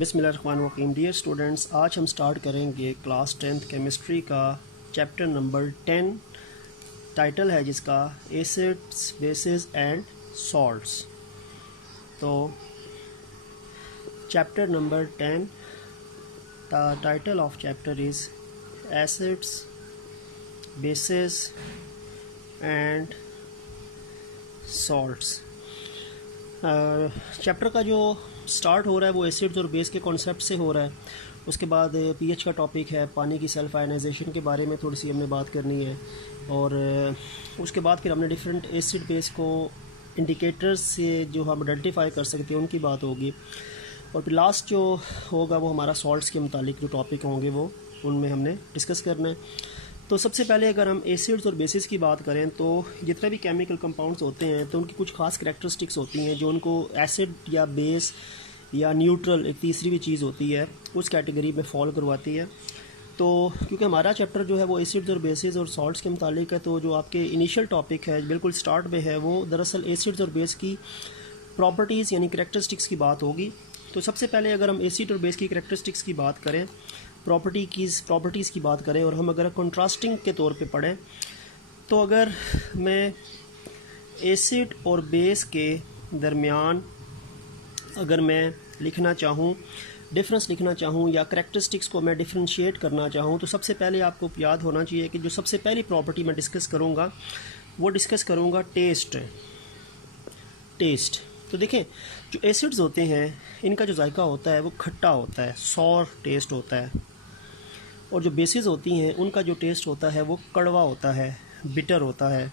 बिस्मिल्लाहिर्रहमानिर्रहीम। Dear students, आज हम स्टार्ट करेंगे क्लास 10th केमिस्ट्री का चैप्टर नंबर 10। टाइटल है जिसका एसिड्स बेसिस एंड सॉल्ट्स। तो chapter number 10, the title of chapter is acids bases and salts. Chapter का जो स्टार्ट हो रहा है वो एसिड्स और बेस के कॉन्सेप्ट से हो रहा है। उसके बाद पीएच का टॉपिक है, पानी की सेल्फ आयनाइजेशन के बारे में थोड़ी सी हमने बात करनी है। और उसके बाद फिर हमने डिफरेंट एसिड बेस को इंडिकेटर्स से जो हम आइडेंटिफाई कर सकते हैं उनकी बात होगी। और फिर लास्ट जो होगा वो हमारा सॉल्ट्स के मुतालिक जो टॉपिक होंगे वो उनमें हमने डिस्कस करना है। तो सबसे पहले अगर हम एसिड्स और बेसिस की बात करें तो जितने भी केमिकल कंपाउंड्स होते हैं तो उनकी कुछ खास करैक्टरिस्टिक्स होती हैं जो उनको एसिड या बेस या न्यूट्रल, एक तीसरी भी चीज़ होती है, उस कैटेगरी में फॉल करवाती है। तो क्योंकि हमारा चैप्टर जो है वो एसिड्स और बेसिस और सॉल्ट्स के मुतालिक है, तो जो आपके इनिशियल टॉपिक है बिल्कुल स्टार्ट में है वो दरअसल एसिड्स और बेस की प्रॉपर्टीज़ यानी करैक्टरिस्टिक्स की बात होगी। तो सबसे पहले अगर हम एसिड और बेस की करैक्टरिस्टिक्स की बात करें, प्रॉपर्टीज़ की बात करें और हम अगर कंट्रास्टिंग के तौर पे पढ़ें, तो अगर मैं एसिड और बेस के दरमियान अगर मैं लिखना चाहूँ, डिफरेंस लिखना चाहूँ या करैक्टरिस्टिक्स को मैं डिफ्रेंशिएट करना चाहूँ, तो सबसे पहले आपको याद होना चाहिए कि जो सबसे पहली प्रॉपर्टी मैं डिस्कस करूँगा वो डिस्कस करूँगा टेस्ट। तो देखें, जो एसिड्स होते हैं इनका जो जायका होता है वो खट्टा होता है, सॉर टेस्ट होता है। और जो बेसिस होती हैं उनका जो टेस्ट होता है वो कड़वा होता है, बिटर होता है।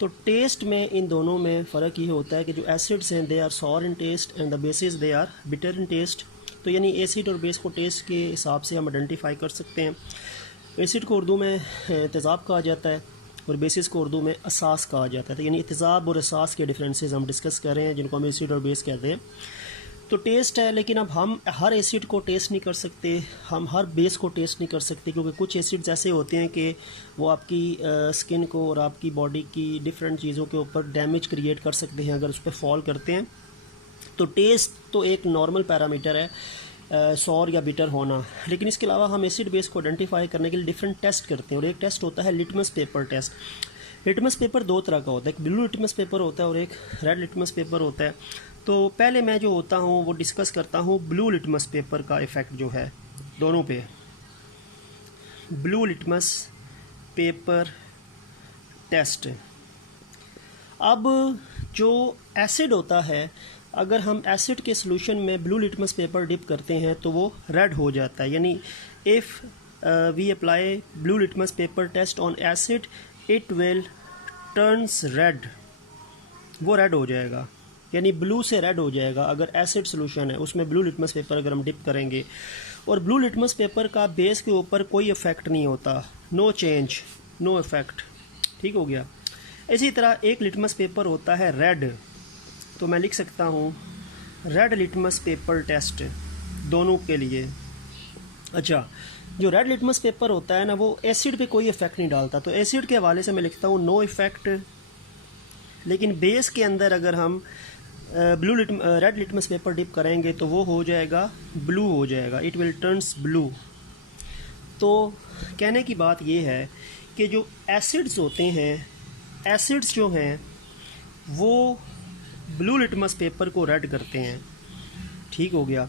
तो टेस्ट में इन दोनों में फ़र्क ये होता है कि जो एसिड्स हैं they are sour in taste and the bases they are bitter in taste. तो यानी एसिड और बेस को टेस्ट के हिसाब से हम आइडेंटिफाई कर सकते हैं। एसिड को उर्दू में तेज़ाब कहा जाता है और बेसिस को उर्दू में असास कहा जाता है। तो यानी तेज़ाब और असास के डिफरेंसेस हम डिस्कस कर रहे हैं जिनको हम एसिड और बेस कहते हैं। तो टेस्ट है, लेकिन अब हम हर एसिड को टेस्ट नहीं कर सकते, हम हर बेस को टेस्ट नहीं कर सकते, क्योंकि कुछ एसिड्स ऐसे होते हैं कि वो आपकी स्किन को और आपकी बॉडी की डिफरेंट चीज़ों के ऊपर डैमेज क्रिएट कर सकते हैं अगर उस पर फॉल करते हैं। तो टेस्ट तो एक नॉर्मल पैरामीटर है, सॉर या बिटर होना, लेकिन इसके अलावा हम एसिड बेस को आइडेंटिफाई करने के लिए डिफरेंट टेस्ट करते हैं। और एक टेस्ट होता है litmus paper test. Litmus paper दो तरह का होता है, एक ब्लू लिटमस पेपर होता है और एक रेड लिटमस पेपर होता है। तो पहले मैं जो होता हूँ वो डिस्कस करता हूँ ब्लू लिटमस पेपर का इफ़ेक्ट जो है दोनों पे। Blue litmus paper test. अब जो एसिड होता है, अगर हम एसिड के सॉल्यूशन में ब्लू लिटमस पेपर डिप करते हैं तो वो रेड हो जाता है। यानी if we apply blue litmus paper test on acid it will turns red, वो रेड हो जाएगा, यानी ब्लू से रेड हो जाएगा। अगर एसिड सॉल्यूशन है उसमें ब्लू लिटमस पेपर अगर हम डिप करेंगे, और ब्लू लिटमस पेपर का बेस के ऊपर कोई इफ़ेक्ट नहीं होता, नो चेंज, नो इफ़ेक्ट, ठीक हो गया। इसी तरह एक लिटमस पेपर होता है रेड, तो मैं लिख सकता हूँ रेड लिटमस पेपर टेस्ट दोनों के लिए। अच्छा, जो रेड लिटमस पेपर होता है ना वो एसिड पे कोई इफ़ेक्ट नहीं डालता, तो एसिड के हवाले से मैं लिखता हूँ नो इफ़ेक्ट। लेकिन बेस के अंदर अगर हम रेड लिटमस पेपर डिप करेंगे तो वो हो जाएगा ब्लू हो जाएगा, इट विल टर्न्स ब्लू। तो कहने की बात ये है कि जो एसिड्स होते हैं, एसिड्स जो हैं वो ब्लू लिटमस पेपर को रेड करते हैं, ठीक हो गया।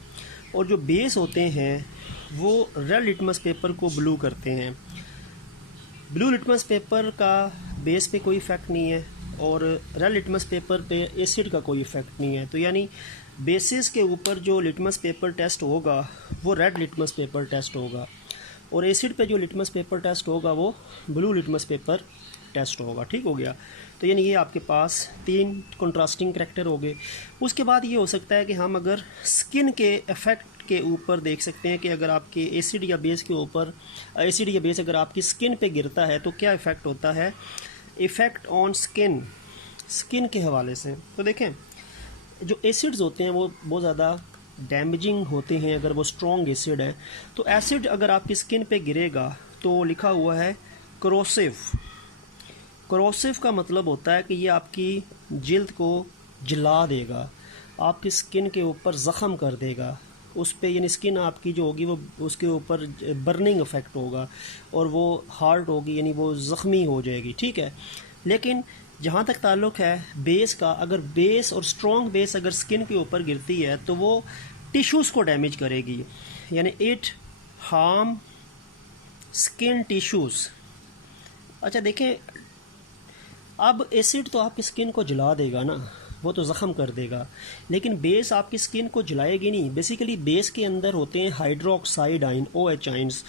और जो बेस होते हैं वो रेड लिटमस पेपर को ब्लू करते हैं। ब्लू लिटमस पेपर का बेस पे कोई इफ़ेक्ट नहीं है और रेड लिटमस पेपर पे एसिड का कोई इफ़ेक्ट नहीं है। तो यानी बेसिस के ऊपर जो लिटमस पेपर टेस्ट होगा वो रेड लिटमस पेपर टेस्ट होगा, और एसिड पे जो लिटमस पेपर टेस्ट होगा वो ब्लू लिटमस पेपर टेस्ट होगा, ठीक हो गया। तो यानी ये आपके पास तीन कंट्रास्टिंग करैक्टर हो गए। उसके बाद ये हो सकता है कि हम अगर स्किन के इफ़ेक्ट के ऊपर देख सकते हैं कि अगर आपके एसिड या बेस के ऊपर, एसिड या बेस अगर आपकी स्किन पे गिरता है तो क्या इफ़ेक्ट होता है, इफ़ेक्ट ऑन स्किन के हवाले से। तो देखें, जो एसिड्स होते हैं वो बहुत ज़्यादा डैमेजिंग होते हैं अगर वो स्ट्रॉन्ग एसिड है। तो एसिड अगर आपकी स्किन पे गिरेगा तो लिखा हुआ है करोसिव। करोसिव का मतलब होता है कि ये आपकी जिल्द को जला देगा, आपकी स्किन के ऊपर ज़ख़म कर देगा, उस पर यानी स्किन आपकी जो होगी वो उसके ऊपर बर्निंग इफ़ेक्ट होगा और वो हार्ड होगी, यानी वो ज़ख्मी हो जाएगी, ठीक है। लेकिन जहाँ तक ताल्लुक़ है बेस का, अगर बेस और स्ट्रॉन्ग बेस अगर स्किन के ऊपर गिरती है तो वो टिश्यूज़ को डैमेज करेगी, यानी इट हार्म स्किन टिश्यूज़। अच्छा देखें, अब एसिड तो आपकी स्किन को जला देगा ना, वो तो ज़ख़म कर देगा, लेकिन बेस आपकी स्किन को जलाएगी नहीं। बेसिकली बेस के अंदर होते हैं हाइड्रोक्साइड आयन, OH आयन्स।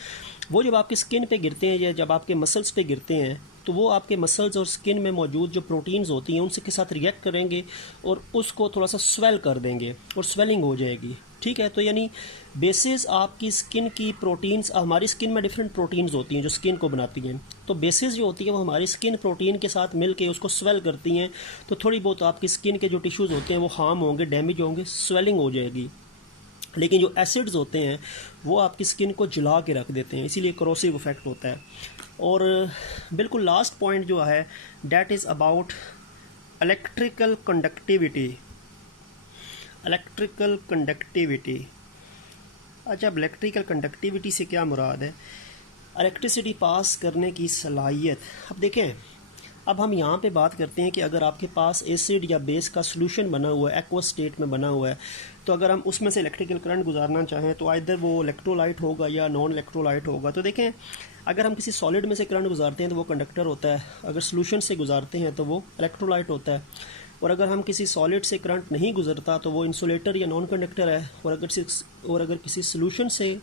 वो जब आपकी स्किन पे गिरते हैं या जब आपके मसल्स पे गिरते हैं तो वो आपके मसल्स और स्किन में मौजूद जो प्रोटीन्स होती हैं उनसे के साथ रिएक्ट करेंगे और उसको थोड़ा सा स्वेल कर देंगे और स्वेलिंग हो जाएगी, ठीक है। तो यानी बेसिस आपकी स्किन की प्रोटीन्स, हमारी स्किन में डिफरेंट प्रोटीन्स होती हैं जो स्किन को बनाती हैं, तो बेसिस जो होती है वो हमारी स्किन प्रोटीन के साथ मिल के उसको स्वेल करती हैं, तो थोड़ी बहुत आपकी स्किन के जो टिश्यूज़ होते हैं वो हार्म होंगे, डैमेज होंगे, स्वेलिंग हो जाएगी। लेकिन जो एसिड्स होते हैं वो आपकी स्किन को जला के रख देते हैं, इसीलिए करोसिव इफेक्ट होता है। और बिल्कुल लास्ट पॉइंट जो है that is about electrical conductivity. Electrical conductivity, अच्छा अब इलेक्ट्रिकल कंडक्टिविटी से क्या मुराद है? इलेक्ट्रिसिटी पास करने की सलाहियत। अब देखें, अब हम यहाँ पे बात करते हैं कि अगर आपके पास एसिड या बेस का सॉल्यूशन बना हुआ है, एक्वस स्टेट में बना हुआ है, तो अगर हम उसमें से इलेक्ट्रिकल करंट गुजारना चाहें तो आइदर वो इलेक्ट्रोलाइट होगा या नॉन इलेक्ट्रोलाइट होगा। तो देखें, अगर हम किसी सॉलिड में से करंट गुजारते हैं तो वो कंडक्टर होता है, अगर सॉल्यूशन से गुजारते हैं तो वो इलेक्ट्रोलाइट होता है, और अगर हम किसी सॉलिड से करंट नहीं गुजरता तो वो इंसुलेटर या नॉन कंडक्टर है, और अगर किसी सॉल्यूशन से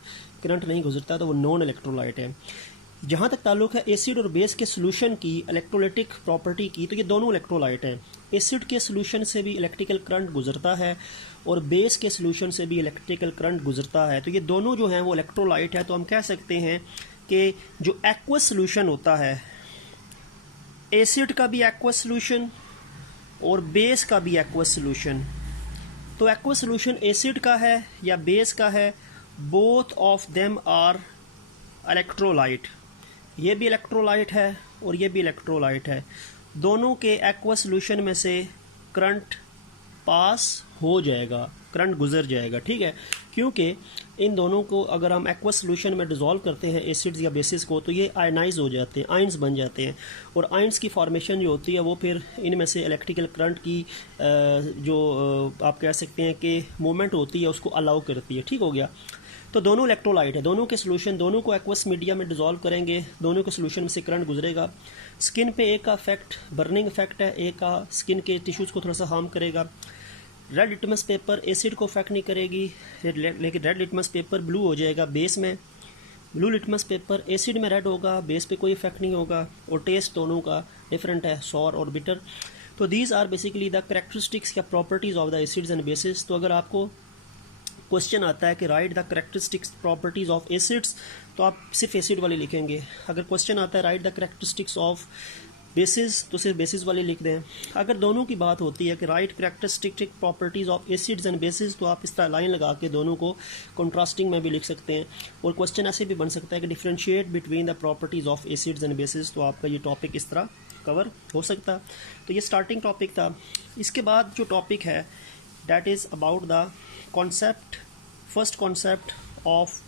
करंट नहीं गुजरता तो वो नॉन इलेक्ट्रोलाइट है। जहाँ तक ताल्लुक़ है एसिड और बेस के सॉल्यूशन की इलेक्ट्रोलाइटिक प्रॉपर्टी की, तो ये दोनों इलेक्ट्रोलाइट हैं। एसिड के सॉल्यूशन से भी इलेक्ट्रिकल करंट गुजरता है और बेस के सॉल्यूशन से भी इलेक्ट्रिकल करंट गुजरता है, तो ये दोनों जो हैं वो इलेक्ट्रोलाइट है। तो हम कह सकते हैं कि जो एक्वस सॉल्यूशन होता है, एसिड का भी एक्वस सॉल्यूशन और बेस का भी एक्वस सॉल्यूशन, तो एक्वस सॉल्यूशन एसिड का है या बेस का है, both of them are electrolyte. ये भी इलेक्ट्रोलाइट है और ये भी इलेक्ट्रोलाइट है। दोनों के एक्वस सॉल्यूशन में से करंट पास हो जाएगा, करंट गुजर जाएगा, ठीक है, क्योंकि इन दोनों को अगर हम एक्वस सॉल्यूशन में डिज़ोल्व करते हैं एसिड्स या बेसिस को, तो ये आयनाइज हो जाते हैं, आयंस बन जाते हैं, और आयंस की फॉर्मेशन जो होती है वो फिर इनमें से इलेक्ट्रिकल करंट की जो आप कह सकते हैं कि मूवमेंट होती है उसको अलाउ करती है, ठीक हो गया। तो दोनों इलेक्ट्रोलाइट है, दोनों के सॉल्यूशन, दोनों को एक्वस मीडिया में डिज़ोल्व करेंगे, दोनों के सॉल्यूशन में से करंट गुजरेगा। स्किन पे एक का इफेक्ट बर्निंग इफेक्ट है, एक का स्किन के टिश्यूज़ को थोड़ा सा हार्म करेगा। रेड लिटमस पेपर एसिड को इफेक्ट नहीं करेगी, लेकिन रेड लिटमस पेपर ब्लू हो जाएगा बेस में, ब्लू लिटमस पेपर एसिड में रेड होगा, बेस पे कोई इफेक्ट नहीं होगा, और टेस्ट दोनों का डिफरेंट है, सॉर और बिटर। तो these are basically the characteristics या properties of the acids and bases. तो अगर आपको क्वेश्चन आता है कि write the characteristics properties of acids, तो आप सिर्फ एसिड वाले लिखेंगे। अगर क्वेश्चन आता है right the characteristics of basis, तो सिर्फ बेसिस वाले लिख दें। अगर दोनों की बात होती है कि right characteristic properties of acids and bases, तो आप इस तरह लाइन लगा के दोनों को कॉन्ट्रास्टिंग में भी लिख सकते हैं। और क्वेश्चन ऐसे भी बन सकता है कि differentiate between the properties of acids and bases, तो आपका ये टॉपिक इस तरह कवर हो सकता। तो ये स्टार्टिंग टॉपिक था। इसके बाद जो टॉपिक है that is about the concept, first concept of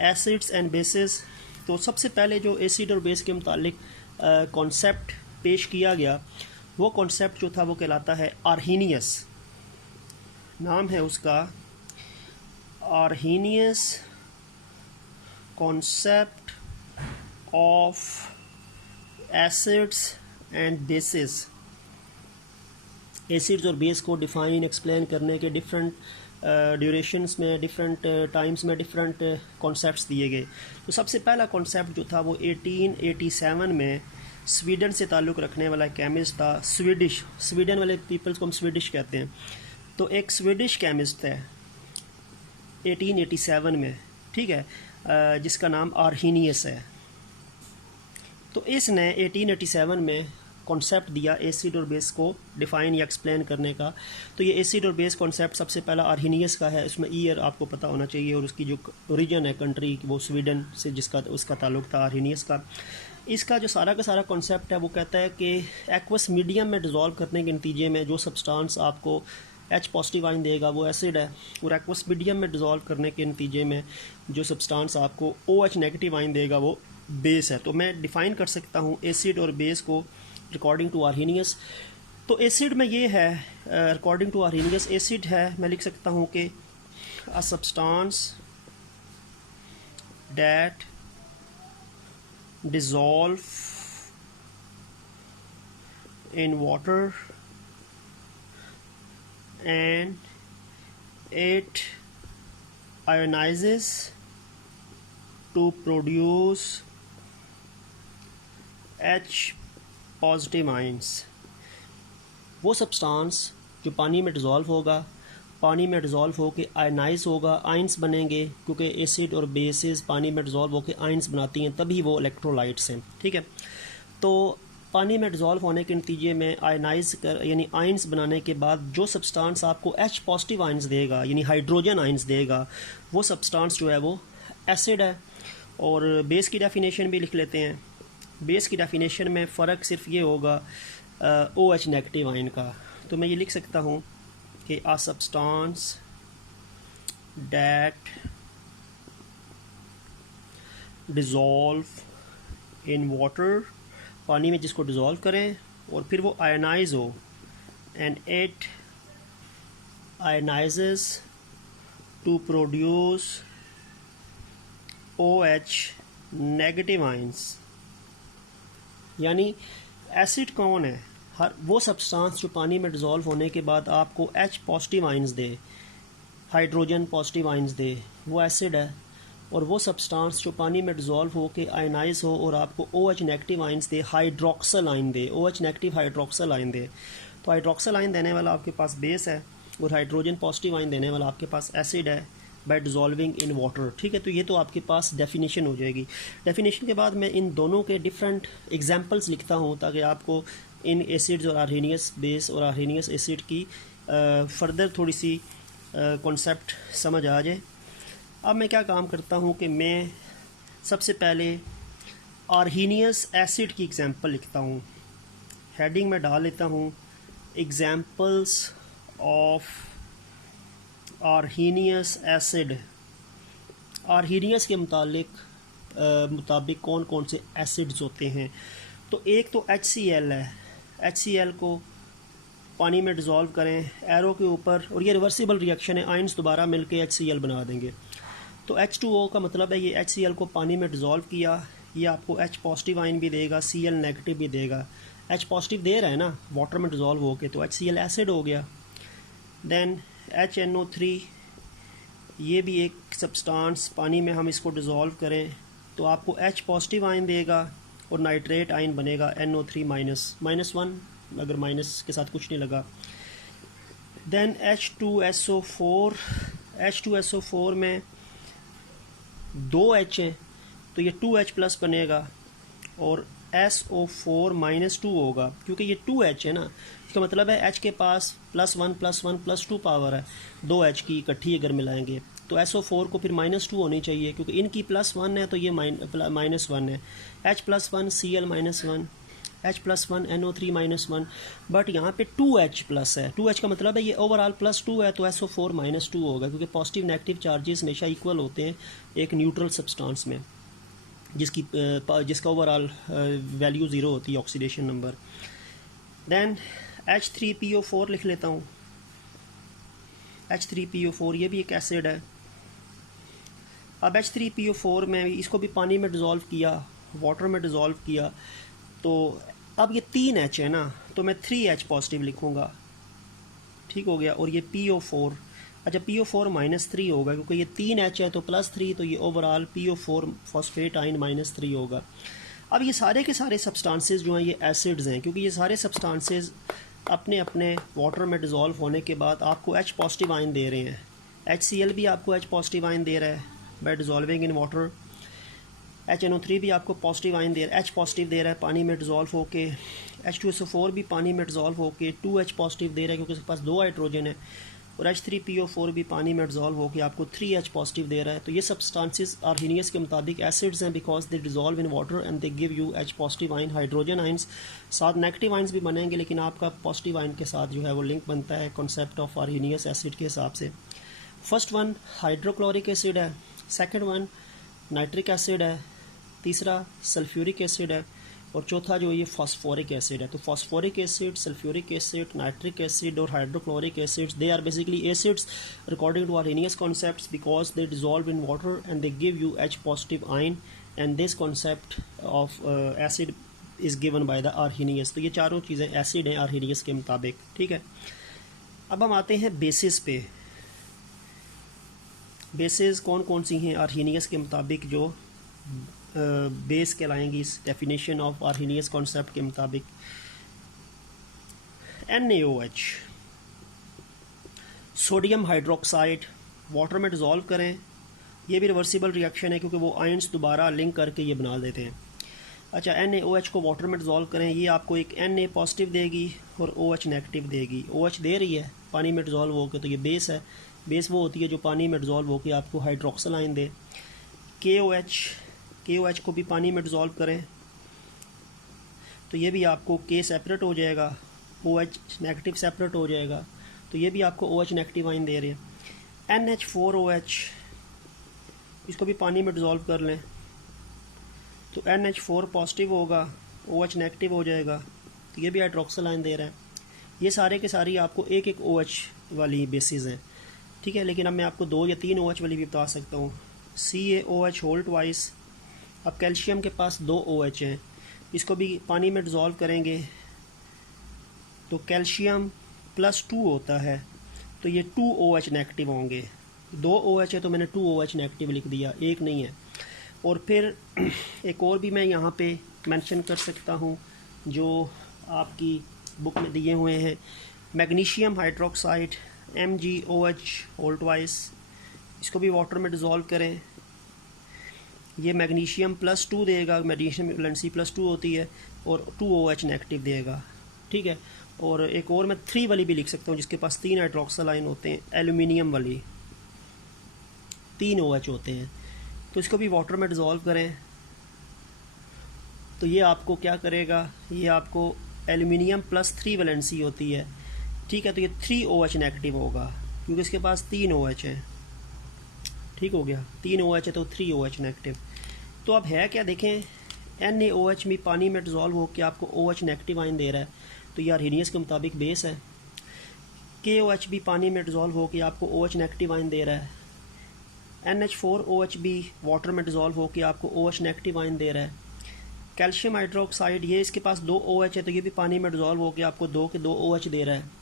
acids and bases. तो सबसे पहले जो एसिड और बेस के मुतालिक कॉन्सेप्ट पेश किया गया, वो कॉन्सेप्ट जो था वो कहलाता है आर्हीनियस, नाम है उसका Arrhenius concept of acids and basis. Acids और बेस को डिफ़ाइन एक्सप्लेन करने के डिफरेंट ड्यूरेशंस में, डिफरेंट टाइम्स में डिफरेंट कॉन्सेप्ट्स दिए गए। तो सबसे पहला कॉन्सेप्ट जो था वो 1887 में स्वीडन से ताल्लुक़ रखने वाला केमिस्ट था, स्वीडन वाले पीपल्स को हम स्वीडिश कहते हैं। तो एक स्वीडिश केमिस्ट है 1887 में, ठीक है, जिसका नाम आर्हीनियस है। तो इसने 1887 में कॉन्सेप्ट दिया एसिड और बेस को डिफ़ाइन या एक्सप्लेन करने का। तो ये एसिड और बेस कॉन्सेप्ट सबसे पहला आर्हीनियस का है, इसमें ईयर आपको पता होना चाहिए, और उसकी जो ओरिजिन है कंट्री वो स्वीडन से जिसका उसका ताल्लुक़ था आर्हीनियस का। इसका जो सारा का सारा कॉन्सेप्ट है वो कहता है कि एक्वस मीडियम में डिज़ोल्व करने के नतीजे में जो सब्सटेंस आपको एच पॉजिटिव आइन देगा वो एसिड है, और एक्वस मीडियम में डिज़ोल्व करने के नतीजे में जो सब्सटेंस आपको OH नेगेटिव आइन देगा वो बेस है। तो मैं डिफ़ाइन कर सकता हूँ एसिड और बेस को अकॉर्डिंग टू आर्हेनियस। तो एसिड में ये है, अकॉर्डिंग टू आर्हेनियस एसिड है, मैं लिख सकता हूँ कि a substance that dissolve in water and it ionizes to produce H positive ions। वो सब्सटेंस जो पानी में डिज़ोल्व होगा, पानी में डिज़ोल्व होकर आयनाइज होगा, आइंस बनेंगे, क्योंकि एसिड और बेसिस पानी में डिज़ोल्व होकर आइंस बनाती हैं, तभी वो इलेक्ट्रोलाइट्स हैं। ठीक है, तो पानी में डिज़ोल्व होने के नतीजे में आयनाइज कर यानी आइंस बनाने के बाद जो सब्सटेंस आपको H पॉजिटिव आइंस देगा यानी हाइड्रोजन आइंस देगा, वो सब्सटेंस जो है वो एसिड है। और बेस की डेफिनेशन भी लिख लेते हैं। बेस की डेफिनेशन में फ़र्क सिर्फ ये होगा OH नेगेटिव आइन का। तो मैं ये लिख सकता हूँ कि a substance that dissolve in water, पानी में जिसको डिज़ोल्व करें और फिर वो आयनाइज हो, and it ionizes to produce OH negative ions. यानी एसिड कौन है? हर वो सब्सटेंस जो पानी में डिज़ोल्व होने के बाद आपको H पॉजिटिव आइंस दे, हाइड्रोजन पॉजिटिव आइंस दे, वो एसिड है। और वो सब्सटेंस जो पानी में डिज़ोल्व हो के आयनाइज हो और आपको OH नेगेटिव आइंस दे, हाइड्रोक्सल आइन दे, OH नेगेटिव हाइड्रोक्सल आइन दे, तो हाइड्रोक्सल आइन देने वाला आपके पास बेस है और हाइड्रोजन पॉजिटिव आइन देने वाला आपके पास एसिड है बाय डिज़ोल्विंग इन वाटर। ठीक है, तो ये तो आपके पास डेफिनेशन हो जाएगी। डेफिनेशन के बाद मैं इन दोनों के डिफरेंट एग्जांपल्स लिखता हूँ ताकि आपको इन एसिड्स और आर्हेनियस बेस और आर्हेनियस एसिड की फर्दर थोड़ी सी कॉन्सेप्ट समझ आ जाए। अब मैं क्या काम करता हूँ कि मैं सबसे पहले आर्हेनियस एसिड की एग्जांपल लिखता हूँ। हेडिंग में डाल लेता हूँ examples of Arrhenius acid. Arrhenius के मुताबिक कौन कौन से एसिड्स होते हैं? तो एक तो HCl है। HCl को पानी में डिज़ोल्व करें एरो के ऊपर और ये रिवर्सिबल रिएक्शन है, आइंस दोबारा मिलके HCl बना देंगे। तो H2O का मतलब है ये HCl को पानी में डिज़ोल्व किया, ये आपको H पॉजिटिव आइन भी देगा, Cl नेगेटिव भी देगा। H पॉजिटिव दे रहा है ना वाटर में डिज़ोल्व होके, तो HCl एसिड हो गया। देन HNO3, ये भी एक सब्सटेंस, पानी में हम इसको डिज़ोल्व करें तो आपको H पॉजिटिव आइन देगा और नाइट्रेट आइन बनेगा NO3 -1, अगर माइनस के साथ कुछ नहीं लगा। देन H2SO4, H2SO4 में 2 H हैं तो ये 2H प्लस बनेगा और SO4 -2 होगा, क्योंकि ये 2H है ना, इसका मतलब है H के पास +1 +1 +2 पावर है, 2H की इकट्ठी अगर मिलाएंगे तो SO4 को फिर -2 होनी चाहिए, क्योंकि इनकी +1 है तो ये -1 है। H+1 Cl -1, H+1 NO3 -1, but यहाँ पे 2H प्लस है। 2H का मतलब है ये ओवरऑल +2 है, तो SO4 -2 होगा, क्योंकि पॉजिटिव नेगेटिव चार्जेस हमेशा इक्वल होते हैं एक न्यूट्रल सब्सटेंस में जिसका ओवरऑल वैल्यू 0 होती है, ऑक्सीडेशन नंबर। देन H3PO4 लिख लेता हूँ। H3PO4 ये भी एक एसिड है। अब H3PO4 में इसको भी पानी में डिज़ोल्व किया, वाटर में डिज़ोल्व किया, तो अब ये 3 H है ना, तो मैं 3H पॉजिटिव लिखूँगा। ठीक हो गया। और ये PO4, अच्छा PO4 -3 होगा, क्योंकि ये 3 H है तो +3, तो ये ओवरऑल PO4 फॉस्फेट आइन -3 होगा। अब ये सारे के सारे सब्सटेंसेस जो हैं ये एसिड्स हैं, क्योंकि ये सारे सब्सटेंसेस अपने अपने वाटर में डिज़ोल्व होने के बाद आपको H पॉजिटिव आइन दे रहे हैं। HCl भी आपको H पॉजिटिव आइन दे रहा है बाय डिज़ोल्विंग इन वाटर। HNO3 भी आपको पॉजिटिव आइन दे रहा है, H पॉजिटिव दे रहा है पानी में डिज़ोल्व होके। H2SO4 भी पानी में डिज़ोल्व होके 2H पॉजिटिव दे रहा है, क्योंकि इसके पास 2 हाइड्रोजन है। और H3PO4 भी पानी में डिज़ोल्व होकर आपको 3H पॉजिटिव दे रहा है। तो ये सब्सटेंसेस आर्हीनियस के मुताबिक एसिड्स हैं because they dissolve in water and they give you H positive आइन, हाइड्रोजन आइंस। साथ नेगेटिव आइंस भी बनेंगे लेकिन आपका पॉजिटिव आइन के साथ जो है वो लिंक बनता है कॉन्सेप्ट ऑफ आर्हीनियस एसिड के हिसाब से। फर्स्ट वन हाइड्रोक्लोरिक एसिड है, सेकेंड वन नाइट्रिक एसिड है, तीसरा सल्फ्यूरिक एसिड है और चौथा जो ये फॉस्फोरिक एसिड है। तो phosphoric acid, sulphuric acid, nitric acid और hydrochloric acids they are basically acids according to Arrhenius concepts because they dissolve in water and they give you H positive ion and this concept of acid is given by the Arrhenius. तो ये चारों चीज़ें acid हैं Arrhenius के मुताबिक, ठीक है। अब हम आते हैं बेसिस पे। बेसिस कौन कौन सी हैं आर्हीनियस के मुताबिक जो बेस कहलाएंगी इस डेफिनेशन ऑफ आर्हीनियस कॉन्सेप्ट के मुताबिक। NaOH सोडियम हाइड्रोक्साइड वाटर में डिज़ोल्व करें, ये भी रिवर्सिबल रिएक्शन है क्योंकि वो आयंस दोबारा लिंक करके ये बना देते हैं। अच्छा, NaOH को वाटर में डिज़ोल्व करें, ये आपको एक Na पॉजिटिव देगी और OH नेगेटिव देगी। OH दे रही है पानी में डिज़ोल्व होकर, तो ये बेस है। बेस वो होती है जो पानी में डिज़ोल्व होकर आपको हाइड्रोक्सिल आयन दे। KOH को भी पानी में डिज़ोल्व करें तो ये भी आपको K सेपरेट हो जाएगा, OH नेगेटिव सेपरेट हो जाएगा, तो ये भी आपको OH नेगेटिव आइन दे रहे हैं। NH4OH इसको भी पानी में डिज़ोल्व कर लें तो NH4 पॉजिटिव होगा, OH नेगेटिव हो जाएगा, तो ये भी हाइड्रोक्सिल आयन दे रहा है। ये सारे के सारी आपको एक एक OH वाली बेसिस हैं, ठीक है। लेकिन अब मैं आपको 2 या 3 OH वाली भी बता सकता हूँ। CaOH whole twice. अब कैल्शियम के पास 2 OH हैं, इसको भी पानी में डिज़ोल्व करेंगे तो कैल्शियम +2 होता है, तो ये 2 OH नेगेटिव होंगे। 2 OH है तो मैंने 2 OH नेगेटिव लिख दिया, एक नहीं है। और फिर एक और भी मैं यहाँ पे मेंशन कर सकता हूँ जो आपकी बुक में दिए हुए हैं, magnesium hydroxide MgOH whole twice, इसको भी वाटर में डिज़ोल्व करें, ये मैग्नीशियम +2 देगा, मैग्नीशियम वैलेंसी +2 होती है और 2 OH नेगेटिव देगा, ठीक है। और एक और मैं 3 वाली भी लिख सकता हूँ जिसके पास 3 हाइड्रोक्सिल आयन होते हैं, एल्यूमिनियम वाली 3 OH होते हैं, तो इसको भी वाटर में डिज़ोल्व करें तो ये आपको क्या करेगा, ये आपको एल्यूमिनियम +3 वैलेंसी होती है, ठीक है। तो ये 3 OH नेगेटिव होगा क्योंकि इसके पास 3 OH है, ठीक हो गया। 3 OH है तो 3 OH नेगेटिव। तो अब है क्या, देखें NaOH भी पानी में डिज़ोल्व हो के आपको OH नेगेटिव आयन दे रहा है, तो ये आर्हीनियस के मुताबिक बेस है। KOH भी पानी में डिज़ोल्व हो के आपको OH नेगेटिव आयन दे रहा है। NH4OH भी वाटर में डिज़ोल्व हो के आपको OH नेगेटिव आयन दे रहा है। कैल्शियम हाइड्रोक्साइड, ये इसके पास 2 OH है तो ये भी पानी में डिज़ोल्व हो के आपको 2 के 2 OH दे रहा है।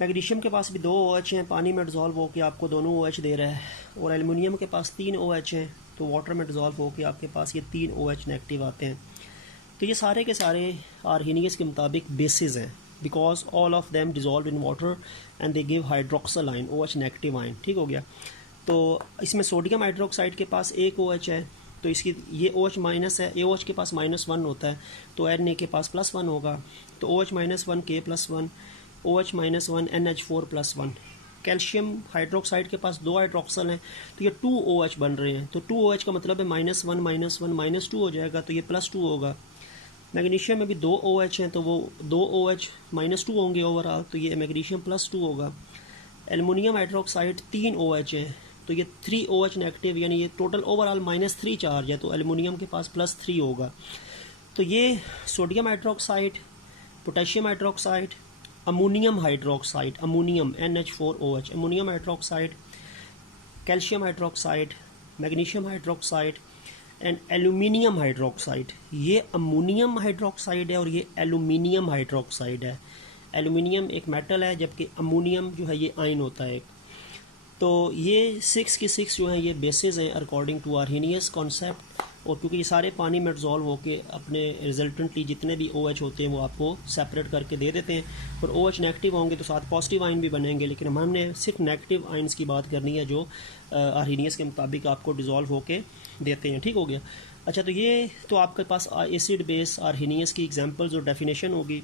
मैग्नीशियम के पास भी 2 OH हैं, पानी में डिज़ोल्व हो के आपको दोनों OH दे रहा है। और एल्युमिनियम के पास 3 OH हैं तो वाटर में डिज़ोल्व हो के आपके पास ये 3 OH नेगेटिव आते हैं। तो ये सारे के सारे आर्हीनियस के मुताबिक बेसिस हैं because all of them dissolve in water and they give hydroxyl ion, OH negative ion, ठीक हो गया। तो इसमें सोडियम हाइड्रोक्साइड के पास 1 OH है तो इसकी ये OH माइनस है, AOH के पास -1 होता है तो Na के पास +1 होगा, तो OH -1 K +1, OH -1 NH4 +1। Calcium hydroxide के पास 2 हाइड्रोक्सल हैं तो ये 2 OH बन रहे हैं, तो 2 OH का मतलब है -1 -1 -2 हो जाएगा तो ये +2 होगा। मैग्नीशियम में भी 2 OH हैं तो वो 2 OH -2 होंगे ओवरऑल, तो ये मैग्नीशियम +2 होगा। एल्युमिनियम हाइड्रोक्साइड 3 OH हैं तो ये 3 OH नेगेटिव, यानी ये टोटल ओवरऑल -3 चार्ज है तो एल्युमिनियम के पास +3 होगा। तो ये sodium hydroxide, potassium hydroxide, ammonium hydroxide, ammonium NH4OH, ammonium hydroxide, calcium hydroxide, magnesium hydroxide and aluminium hydroxide. ये अमोनियम हाइड्रोक्साइड है और ये एल्यूमिनियम हाइड्रोक्साइड है। एल्यूमिनियम एक मेटल है जबकि अमोनियम जो है ये आयन होता है। तो ये 6 के 6 जो हैं ये बेसिस हैं अकॉर्डिंग टू आर्हीनियस कॉन्सेप्ट, और क्योंकि ये सारे पानी में डिज़ोल्व होके अपने रिजल्टेंटली जितने भी OH होते हैं वो आपको सेपरेट करके दे देते हैं। और OH नेगेटिव होंगे तो साथ पॉजिटिव आयन भी बनेंगे, लेकिन हमने सिर्फ नेगेटिव आयन्स की बात करनी है जो आर्हीनियस के मुताबिक आपको डिज़ोल्व होके देते हैं, ठीक हो गया। अच्छा, तो ये तो आपके पास एसिड बेस आर्हीनियस की एग्जांपल्स और डेफिनेशन होगी।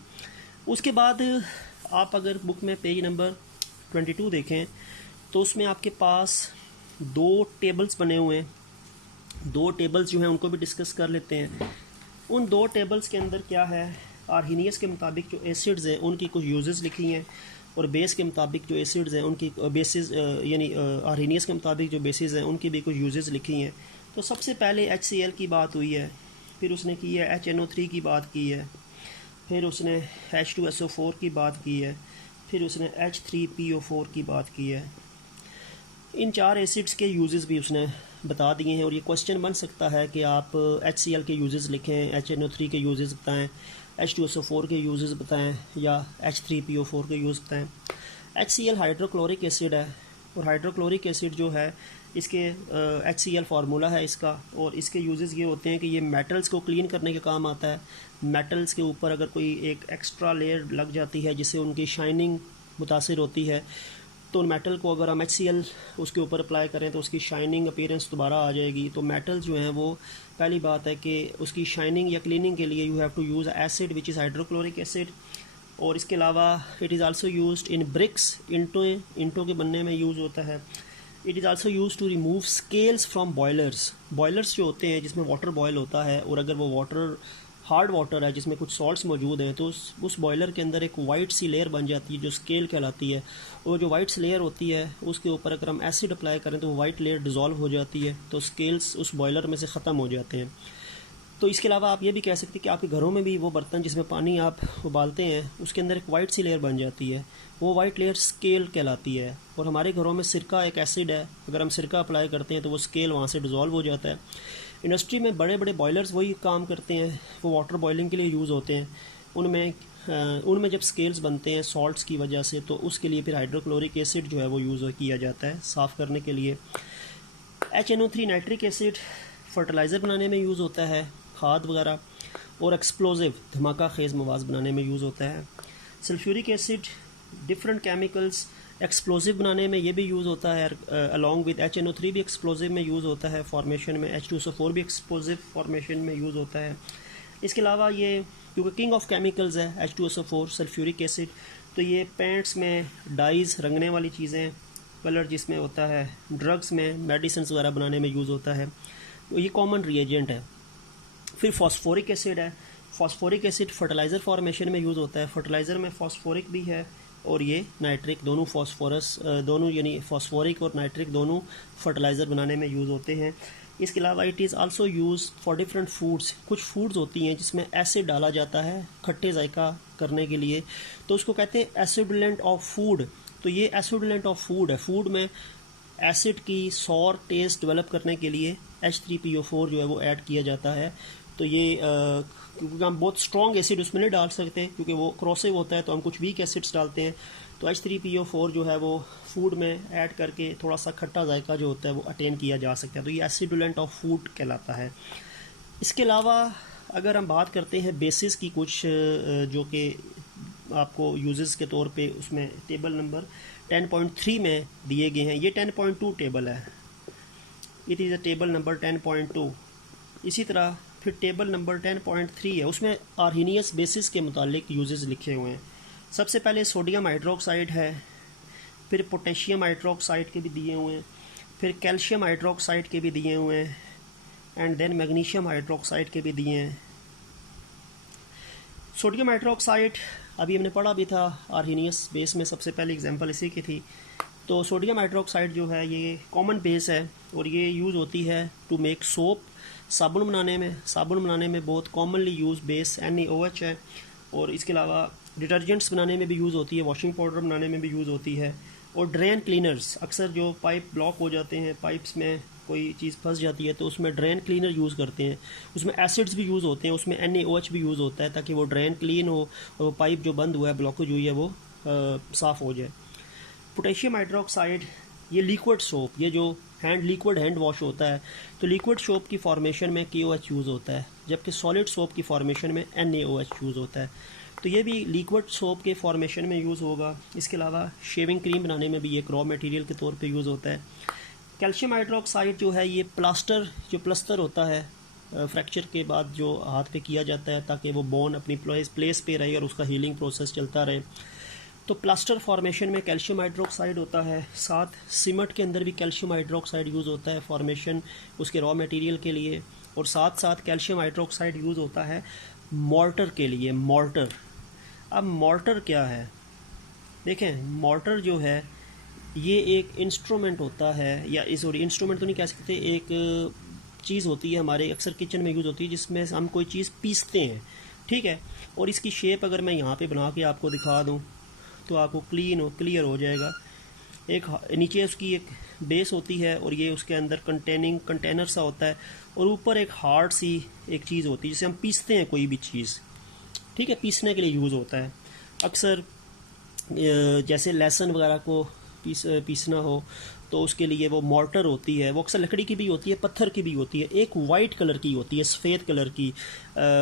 उसके बाद आप अगर बुक में पेज नंबर 22 देखें तो उसमें आपके पास 2 टेबल्स बने हुए हैं। 2 टेबल्स जो हैं उनको भी डिस्कस कर लेते हैं। उन 2 टेबल्स के अंदर क्या है, आर्हीनियस के मुताबिक जो एसिड्स हैं उनकी कुछ यूजेस लिखी हैं, और बेस के मुताबिक जो एसिड्स हैं उनकी बेसिस यानी आर्हीनियस के मुताबिक जो बेसिस हैं उनकी भी कुछ यूजेस लिखी हैं। तो सबसे पहले HCl की बात हुई है, फिर उसने की है HNO3 की बात की है, फिर उसने H2SO4 की बात की है, फिर उसने H3PO4 की बात की है। इन 4 एसिड्स के यूजेस भी उसने बता दिए हैं, और ये क्वेश्चन बन सकता है कि आप HCl के यूजेस लिखें, HNO3 के यूजेस बताएं, H2SO4 के यूजेस बताएं, या H3PO4 के यूज़ बताएं। HCl हाइड्रोक्लोरिक एसिड है, और हाइड्रोक्लोरिक एसिड जो है इसके HCl फार्मूला है इसका, और इसके यूजेस ये होते हैं कि ये मेटल्स को क्लीन करने के काम आता है। मेटल्स के ऊपर अगर कोई एक एक्स्ट्रा लेयर लग जाती है जिससे उनकी शाइनिंग मुतासिर होती है, तो उन मेटल को अगर हम HCl उसके ऊपर अप्लाई करें तो उसकी शाइनिंग अपीयरेंस दोबारा आ जाएगी। तो मेटल जो हैं वो पहली बात है कि उसकी शाइनिंग या क्लीनिंग के लिए you have to use acid which is hydrochloric acid. और इसके अलावा it is also used in bricks, इंटों के बनने में यूज़ होता है। It is also use to remove scales from boilers. Boilers जो होते हैं जिसमें वाटर बॉयल होता है, और अगर वो वाटर हार्ड वाटर है जिसमें कुछ सॉल्ट्स मौजूद हैं, तो उस बॉयलर के अंदर एक वाइट सी लेयर बन जाती है जो स्केल कहलाती है। और जो वाइट सी लेयर होती है उसके ऊपर अगर हम एसिड अप्लाई करें तो वो वाइट लेयर डिज़ोल्व हो जाती है, तो स्केल्स उस बॉयलर में से ख़त्म हो जाते हैं। तो इसके अलावा आप ये भी कह सकते हैं कि आपके घरों में भी वो बर्तन जिसमें पानी आप उबालते हैं उसके अंदर एक वाइट सी लेयर बन जाती है, वो वाइट लेयर स्केल कहलाती है। और हमारे घरों में सिरका एक एसिड है, अगर हम सिरका अप्लाई करते हैं तो वो स्केल वहाँ से डिज़ोल्व हो जाता है। इंडस्ट्री में बड़े बड़े बॉयलर्स वही काम करते हैं, वो वाटर बॉयलिंग के लिए यूज़ होते हैं। उनमें जब स्केल्स बनते हैं सॉल्ट्स की वजह से, तो उसके लिए फिर हाइड्रोक्लोरिक एसिड जो है वो यूज़ किया जाता है साफ़ करने के लिए। HNO3 नाइट्रिक एसिड फर्टिलाइज़र बनाने में यूज़ होता है, खाद वगैरह, और एक्सप्लोजिव धमाका खेज़ मवाद बनाने में यूज़ होता है। Sulphuric acid different chemicals explosive बनाने में ये भी यूज़ होता है, अलॉन्ग विद HNO3 भी एक्सप्लोजिव में यूज़ होता है फॉर्मेशन में, H2SO4 भी एक्सप्लोजिव फॉर्मेशन में यूज़ होता है। इसके अलावा ये क्योंकि किंग ऑफ केमिकल्स है H2SO4 सल्फ्यूरिक एसिड, तो ये पेंट्स में डाइज़ रंगने वाली चीज़ें, कलर जिसमें होता है, ड्रग्स में, मेडिसिन वगैरह बनाने में यूज़ होता है, तो ये कॉमन रिएजेंट है। फिर फॉस्फोरिक एसिड है, फॉस्फोरिक एसिड फर्टिलाइज़र फॉर्मेशन में यूज़ होता है। फर्टिलाइज़र में फॉस्फोरिक भी है और ये नाइट्रिक, दोनों फॉस्फोरस दोनों यानी फॉस्फोरिक और नाइट्रिक दोनों फर्टिलाइज़र बनाने में यूज़ होते हैं। इसके अलावा it is also use for different foods. कुछ फूड्स होती हैं जिसमें एसिड डाला जाता है खट्टे जायका करने के लिए, तो उसको कहते हैं एसिडुलेंट ऑफ फूड। तो ये एसिडुलेंट ऑफ फूड है, फूड में एसिड की सॉर टेस्ट डेवलप करने के लिए H3PO4 जो है वो ऐड किया जाता है। तो ये क्योंकि हम बहुत स्ट्रॉन्ग एसिड उसमें नहीं डाल सकते क्योंकि वो क्रॉसिव होता है, तो हम कुछ वीक एसिड्स डालते हैं। तो H3PO4 जो है वो फूड में ऐड करके थोड़ा सा खट्टा जायका जो होता है वो अटेन किया जा सकता है, तो ये एसिडुलेंट ऑफ फूड कहलाता है। इसके अलावा अगर हम बात करते हैं बेसिस की, कुछ जो कि आपको यूजेस के तौर पे उसमें टेबल नंबर 10.3 में दिए गए हैं, ये 10.2 टेबल है, it is a table number 10.2। इसी तरह फिर टेबल नंबर 10.3 है, उसमें आर्हीनियस बेसिस के मुतालिक यूजेस लिखे हुए हैं। सबसे पहले सोडियम हाइड्रोक्साइड है, फिर पोटेशियम हाइड्रोक्साइड के भी दिए हुए हैं, फिर कैल्शियम हाइड्रोक्साइड के भी दिए हुए हैं, एंड देन मैग्नीशियम हाइड्रोक्साइड के भी दिए हैं। सोडियम हाइड्रोक्साइड अभी हमने पढ़ा भी था, आर्हीनियस बेस में सबसे पहले एग्जांपल इसी की थी। तो सोडियम हाइड्रोक्साइड जो है ये कॉमन बेस है और ये यूज़ होती है टू मेक सोप, साबुन बनाने में। साबुन बनाने में बहुत कॉमनली यूज़ बेस NaOH है, और इसके अलावा डिटर्जेंट्स बनाने में भी यूज़ होती है, वॉशिंग पाउडर बनाने में भी यूज़ होती है, और ड्रेन क्लीनर्स, अक्सर जो पाइप ब्लॉक हो जाते हैं, पाइप्स में कोई चीज़ फंस जाती है तो उसमें ड्रेन क्लीनर यूज़ करते हैं, उसमें एसिड्स भी यूज़ होते हैं, उसमें NaOH भी यूज़ होता है ताकि वो ड्रेन क्लीन हो और वो पाइप जो बंद हुआ है, ब्लॉकेज हुई है, वो साफ़ हो जाए। पोटेशियम हाइड्रोक्साइड ये लिक्विड सोप, ये जो लिक्विड हैंड वॉश होता है, तो लिक्विड सोप की फॉर्मेशन में KOH यूज़ होता है, जबकि सॉलिड सोप की फॉर्मेशन में NaOH यूज़ होता है। तो ये भी लिक्विड सोप के फॉर्मेशन में यूज़ होगा। इसके अलावा शेविंग क्रीम बनाने में भी एक रॉ मटेरियल के तौर पे यूज़ होता है। कैल्शियम हाइड्रोक्साइड जो है ये प्लास्टर होता है फ्रैक्चर के बाद जो हाथ पे किया जाता है ताकि वो बोन अपनी प्लेस पे रहे और उसका हीलिंग प्रोसेस चलता रहे। तो प्लास्टर फॉर्मेशन में कैल्शियम हाइड्रोक्साइड होता है, साथ सीमेंट के अंदर भी कैल्शियम हाइड्रोक्साइड यूज़ होता है फॉर्मेशन उसके रॉ मटेरियल के लिए, और साथ साथ कैल्शियम हाइड्रोक्साइड यूज़ होता है मॉर्टर के लिए। मॉर्टर, अब मॉर्टर क्या है? देखें, मॉर्टर जो है ये एक इंस्ट्रूमेंट होता है, या इस और इंस्ट्रूमेंट तो नहीं कह सकते, एक चीज़ होती है हमारे अक्सर किचन में यूज़ होती है जिसमें हम कोई चीज़ पीसते हैं, ठीक है। और इसकी शेप अगर मैं यहाँ पे बना के आपको दिखा दूँ तो आपको क्लियर हो जाएगा। एक नीचे उसकी एक बेस होती है और ये उसके अंदर कंटेनर सा होता है, और ऊपर एक हार्ड सी एक चीज़ होती है जिसे हम पीसते हैं कोई भी चीज़, ठीक है, पीसने के लिए यूज़ होता है। अक्सर जैसे लहसुन वगैरह को पीसना हो तो उसके लिए वो मॉर्टर होती है, वो अक्सर लकड़ी की भी होती है, पत्थर की भी होती है, एक वाइट कलर की होती है, सफ़ेद कलर की,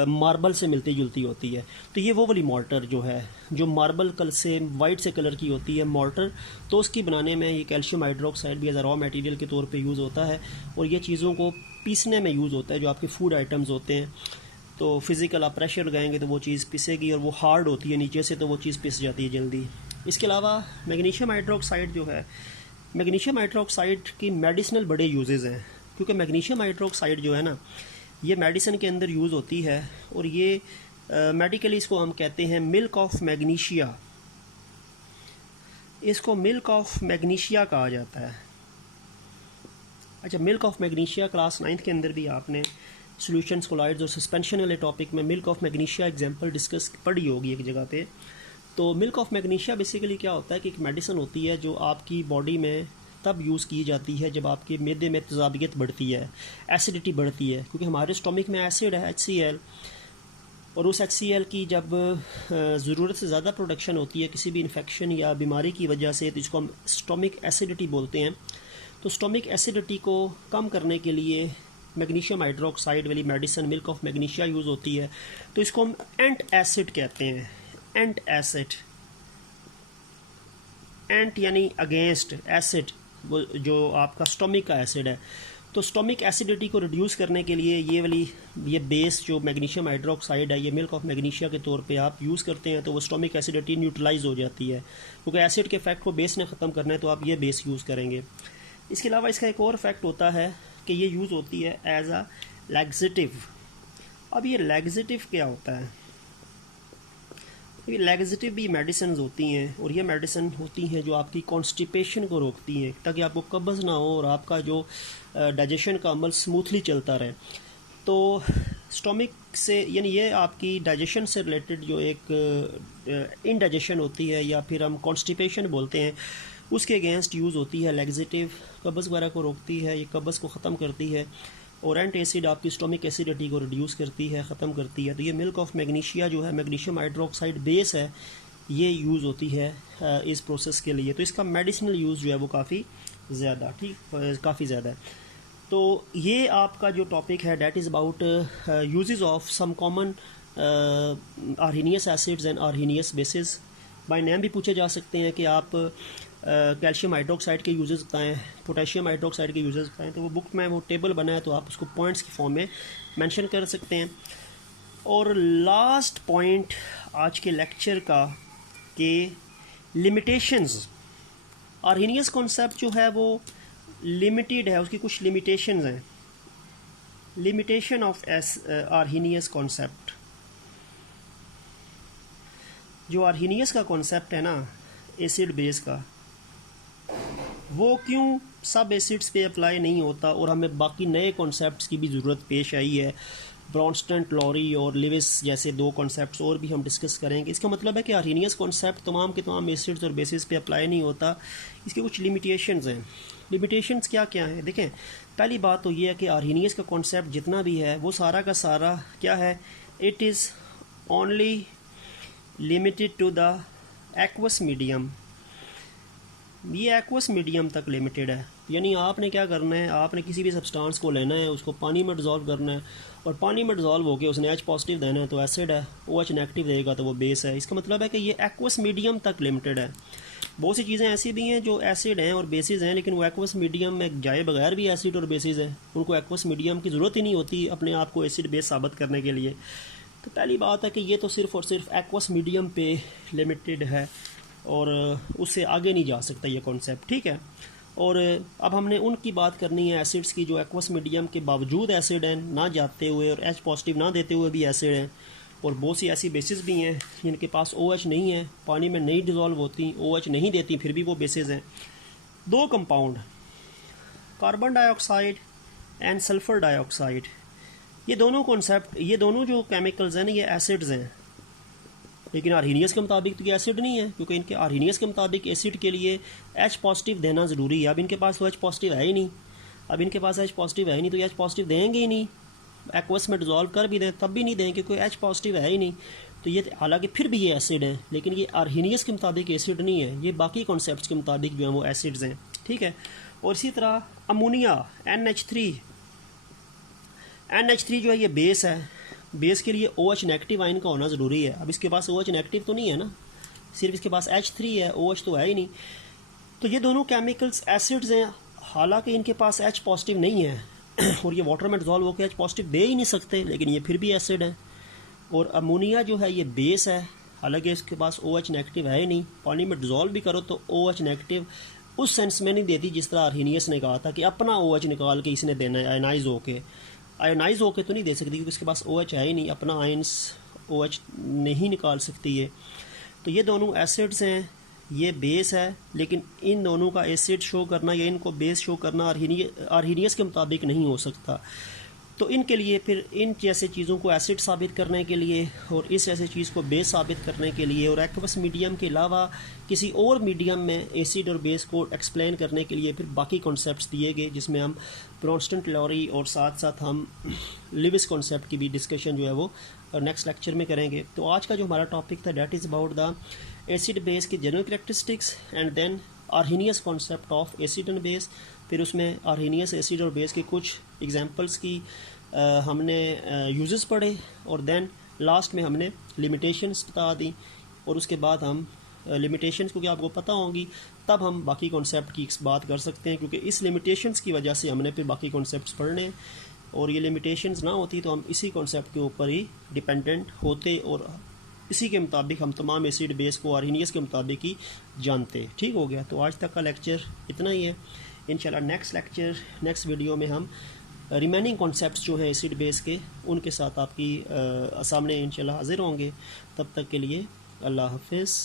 मार्बल से मिलती जुलती होती है। तो ये वो वाली मॉर्टर जो है जो मार्बल कलर से वाइट से कलर की होती है मॉर्टर, तो उसकी बनाने में ये कैल्शियम हाइड्रोक्साइड भी एज अ रॉ मटेरियल के तौर पे यूज़ होता है, और ये चीज़ों को पीसने में यूज़ होता है। जो आपके फूड आइटम्स होते हैं तो फिज़िकल आप प्रेशर लगाएंगे तो वो चीज़ पिसेगी, और वो हार्ड होती है नीचे से तो वो चीज़ पिस जाती है जल्दी। इसके अलावा मैग्नीशियम हाइड्रोक्साइड जो है, मैग्नीशियम हाइड्रोक्साइड की मेडिसिनल बड़े यूजेस हैं, क्योंकि मैग्नीशियम हाइड्रोक्साइड जो है ना ये मेडिसिन के अंदर यूज़ होती है, और ये मेडिकली इसको हम कहते हैं मिल्क ऑफ मैग्नीशिया। इसको मिल्क ऑफ मैग्नीशिया कहा जाता है। अच्छा, milk of magnesia class 9th के अंदर भी आपने सॉल्यूशंस, कोलाइड्स और सस्पेंशन वाले टॉपिक में milk of magnesia example discuss पढ़ी होगी एक जगह पे। तो मिल्क ऑफ मैग्नीशिया बेसिकली क्या होता है कि एक मेडिसिन होती है जो आपकी बॉडी में तब यूज़ की जाती है जब आपके मैदे में तेज़ाबियत बढ़ती है, एसिडिटी बढ़ती है, क्योंकि हमारे स्टोमिक में एसिड है HCl, और उस HCl की जब ज़रूरत से ज़्यादा प्रोडक्शन होती है किसी भी इन्फेक्शन या बीमारी की वजह से, तो इसको हम स्टोमिक एसिडिटी बोलते हैं। तो स्टोमिक एसिडिटी को कम करने के लिए मैग्नीशियम हाइड्रोक्साइड वाली medicine milk of magnesia use होती है। तो इसको हम एंट एसिड कहते हैं। एंट एसिड, एंट यानी अगेंस्ट, एसिड वो जो आपका स्टोमिक का एसिड है। तो स्टोमिक एसिडिटी को रिड्यूस करने के लिए ये बेस जो मैग्नीशियम हाइड्रोक्साइड है, ये मिल्क ऑफ मैग्नीशिया के तौर पे आप यूज़ करते हैं तो वो स्टोमिक एसिडिटी न्यूट्रलाइज हो जाती है, क्योंकि एसिड के इफेक्ट को बेस ने ख़त्म करना है तो आप ये बेस यूज़ करेंगे। इसके अलावा इसका एक और इफेक्ट होता है कि ये यूज़ होती है एज अ लैक्सेटिव। अब ये लैक्सेटिव क्या होता है? ये लैक्सेटिव भी मेडिसिन होती हैं, और ये मेडिसिन होती हैं जो आपकी कॉन्स्टिपेशन को रोकती हैं, ताकि आपको कब्ज़ ना हो और आपका जो डाइजेशन का अमल स्मूथली चलता रहे। तो स्टोमिक से, यानी ये आपकी डाइजेशन से रिलेटेड जो एक इनडाइजेशन होती है या फिर हम कॉन्स्टिपेशन बोलते हैं, उसके अगेंस्ट यूज़ होती है लैक्सेटिव। कब्ज़ वगैरह को रोकती है, ये कब्ज़ को ख़त्म करती है, और एंट एसिड आपकी स्टोमिक एसिडिटी को रिड्यूस करती है, ख़त्म करती है। तो ये मिल्क ऑफ मैग्नीशिया जो है, मैग्नीशियम हाइड्रोक्साइड बेस है, ये यूज़ होती है इस प्रोसेस के लिए। तो इसका मेडिसिनल यूज़ जो है वो काफ़ी ज़्यादा काफ़ी ज़्यादा है। तो ये आपका जो टॉपिक है that is about uses of some common Arrhenius acids and Arrhenius bases. By name भी पूछे जा सकते हैं कि आप कैल्शियम हाइड्रोक्साइड के यूजेस बताएं, पोटेशियम हाइड्रोक्साइड के यूजेस बताएं। तो वो बुक में वो टेबल बना है, तो आप उसको पॉइंट्स की फॉर्म में मेंशन कर सकते हैं। और लास्ट पॉइंट आज के लेक्चर का कि लिमिटेशंस, आर्हीनियस कॉन्सेप्ट जो है वो लिमिटेड है, उसकी कुछ लिमिटेशंस हैं। लिमिटेशन ऑफ आर्हीनियस कॉन्सेप्ट, जो आर्हीनियस का कॉन्सेप्ट है ना एसिड बेस का, वो क्यों सब एसिड्स पे अप्लाई नहीं होता और हमें बाकी नए कॉन्सेप्ट्स की भी ज़रूरत पेश आई है। ब्रॉन्स्टन, लॉरी और लिविस जैसे 2 कॉन्सेप्ट्स और भी हम डिस्कस करेंगे। इसका मतलब है कि आर्हीनियस कॉन्सेप्ट तमाम के तमाम एसिड्स और बेसिस पे अप्लाई नहीं होता, इसके कुछ लिमिटेशंस हैं। लिमिटेशंस क्या क्या हैं? देखें, पहली बात तो ये है कि आर्हीनियस का कॉन्सेप्ट जितना भी है वो सारा का सारा क्या है, it is only limited to the aqueous medium. ये एक्वस मीडियम तक लिमिटेड है, यानी आपने क्या करना है, आपने किसी भी सब्सटेंस को लेना है, उसको पानी में डिज़ोल्व करना है, और पानी में डिज़ोल्व होकर उसने H पॉजिटिव देना है तो एसिड है, OH नेगेटिव देगा तो वो बेस है। इसका मतलब है कि ये एक्वस मीडियम तक लिमिटेड है। बहुत सी चीज़ें ऐसी भी हैं जो एसिड हैं और बेसिस हैं, लेकिन वो एक्वस मीडियम में जाए बगैर भी एसिड और बेसिस है, उनको एक्वस मीडियम की ज़रूरत ही नहीं होती अपने आप को एसिड बेस साबित करने के लिए। तो पहली बात है कि ये तो सिर्फ़ और सिर्फ एक्वस मीडियम पे लिमिटेड है। और उससे आगे नहीं जा सकता ये कॉन्सेप्ट, ठीक है। और अब हमने उनकी बात करनी है एसिड्स की जो एक्वस मीडियम के बावजूद एसिड हैं, ना जाते हुए और H पॉजिटिव ना देते हुए भी एसिड हैं। और बहुत सी ऐसी बेसिस भी हैं जिनके पास OH नहीं है, पानी में नहीं डिज़ोल्व होती, OH नहीं देती, फिर भी वो बेसिस हैं। दो compound carbon dioxide and sulphur dioxide, ये दोनों कॉन्सेप्ट, ये दोनों जो केमिकल्स हैं ना, ये एसिड्स हैं। लेकिन आर्हीनियस के मुताबिक तो ये एसिड नहीं है, क्योंकि इनके आर्हीनियस के मुताबिक एसिड के लिए H पॉजिटिव देना ज़रूरी है। अब इनके पास तो H पॉजिटिव है ही नहीं, अब इनके पास H पॉजिटिव है ही नहीं, तो H पॉजिटिव देंगे ही नहीं। एक्वस में डिज़ोल्व कर भी दें तब भी नहीं देंगे, क्योंकि H पॉजिटिव है ही नहीं। तो ये हालांकि फिर भी ये एसिड है, लेकिन ये आर्हीनियस के मुताबिक एसिड नहीं है, ये बाकी कॉन्सेप्ट्स के मुताबिक जो है वो एसिड्स हैं, ठीक है। और इसी तरह अमोनिया NH3 जो है ये बेस है। बेस के लिए OH नेगेटिव आयन का होना ज़रूरी है। अब इसके पास OH नेगेटिव तो नहीं है ना, सिर्फ इसके पास H3 है, OH तो है ही नहीं। तो ये दोनों केमिकल्स एसिड्स हैं, हालांकि इनके पास H पॉजिटिव नहीं है और ये वाटर में डिज़ोल्व होकर H पॉजिटिव दे ही नहीं सकते, लेकिन ये फिर भी एसिड है। और अमोनिया जो है ये बेस है, हालांकि इसके पास OH नेगेटिव है ही नहीं, पानी में डिज़ोल्व भी करो तो OH नेगेटिव उस सेंस में नहीं देती जिस तरह आर्हीनियस ने कहा था कि अपना OH निकाल के इसने देना है आयनाइज होके। आयनाइज होके तो नहीं दे सकती, क्योंकि इसके पास OH है ही नहीं, अपना आयंस OH नहीं निकाल सकती है। तो ये दोनों एसिड्स हैं, ये बेस है, लेकिन इन दोनों का एसिड शो करना या इनको बेस शो करना आर्हीनियस के मुताबिक नहीं हो सकता। तो इनके लिए फिर इन जैसे चीज़ों को एसिड साबित करने के लिए और इस ऐसे चीज़ को बेस साबित करने के लिए और एक्वस मीडियम के अलावा किसी और मीडियम में एसिड और बेस को एक्सप्लेन करने के लिए फिर बाकी कॉन्सेप्ट्स दिए गए, जिसमें हम ब्रोंस्टन लॉरी और साथ साथ हम लिविस कॉन्सेप्ट की भी डिस्कशन जो है वो नेक्स्ट लेक्चर में करेंगे। तो आज का जो हमारा टॉपिक था that is about the acid base की general characteristics and then Arrhenius concept of acid and base. फिर उसमें आर्हीनियस एसिड और बेस के कुछ एग्जांपल्स की हमने यूजेस पढ़े और देन लास्ट में हमने लिमिटेशंस बता दी। और उसके बाद हम लिमिटेशंस क्योंकि आपको पता होंगी तब हम बाकी कॉन्सेप्ट की बात कर सकते हैं, क्योंकि इस लिमिटेशंस की वजह से हमने फिर बाकी कॉन्सेप्ट्स पढ़ने, और ये लिमिटेशंस ना होती तो हम इसी कॉन्सेप्ट के ऊपर ही डिपेंडेंट होते और इसी के मुताबिक हम तमाम एसिड बेस को आर्हीनियस के मुताबिक ही जानते। ठीक हो गया। तो आज तक का लेक्चर इतना ही है। इंशाल्लाह नेक्स्ट वीडियो में हम रिमेनिंग कॉन्सेप्ट्स जो हैं एसिड बेस के उनके साथ आपकी सामने इंशाल्लाह हाजिर होंगे। तब तक के लिए अल्लाह हाफिज़।